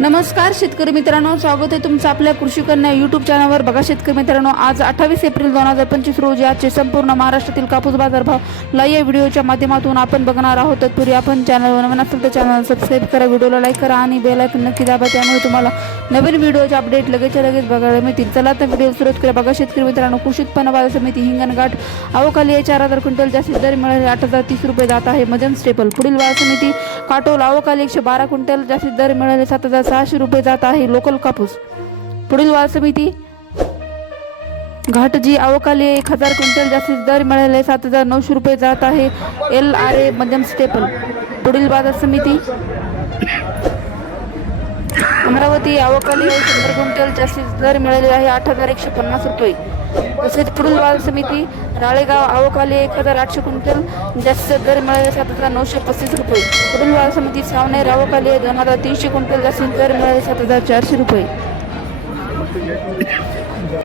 नमस्कार शेतकरी मित्रांनो. स्वागत आहे तुमचं आपल्या कृषी कन्या युट्यूब चॅनलवर बघा शेतकरी मित्रांनो आज अठ्ठावीस एप्रिल दोन हजार पंचवीस रोजी आजचे संपूर्ण महाराष्ट्रातील कापूस बाजारभाव लाईव्ह व्हिडिओच्या माध्यमातून आपण बघणार आहोत. तत्पूर्वी आपण चॅनलवर नवीन असेल तर चॅनल सबस्क्राईब करा व्हिडिओला लाईक करा आणि बेल आयकन नक्की दाबा. त्यामुळे तुम्हाला नवीन व्हिडिओचे अपडेट लगेच लगेच बघायला मिळतील. चला तर व्हिडिओ सुरुवात करा बघा शेतकरी मित्रांनो कृषी उत्पन्न बाजार समिती हिंगणघाट अवकाली आहे चार हजार क्विंटल जास्तीत दर मिळाले आठ हजार तीस रुपये जात आहे. मध्यम स्टेपल पुढील बाजार समिती काटोल अवकाली एकशे बारा क्विंटल. जास्तीत दर मिळाले सात हजार सहाशे रुपये जात आहे लोकल कापूस. पुढील बाजार समिती. घाटजी अवकाली एक हजार क्विंटल. जास्तीत दर मिळाले सात हजार नऊशे रुपये जात आहे. एल आर ए मध्यम स्टेपल. पुढील बाजार समिती. अमरावती अवकाली शंभर क्विंटल जास्तीत दर मिळाले आहे आठ हजार एकशे पन्नास रुपये. तसेच पुढील बाजार समिती राळेगाव आवकाली एक हजार आठशे क्विंटल जास्तीत दर मिळाले सात हजार नऊशे पस्तीस रुपये. पुढील बाजार समिती सावनेर आवकाली दोन हजार तीनशे क्विंटल जास्तीत दर मिळाले सात हजार चारशे रुपये.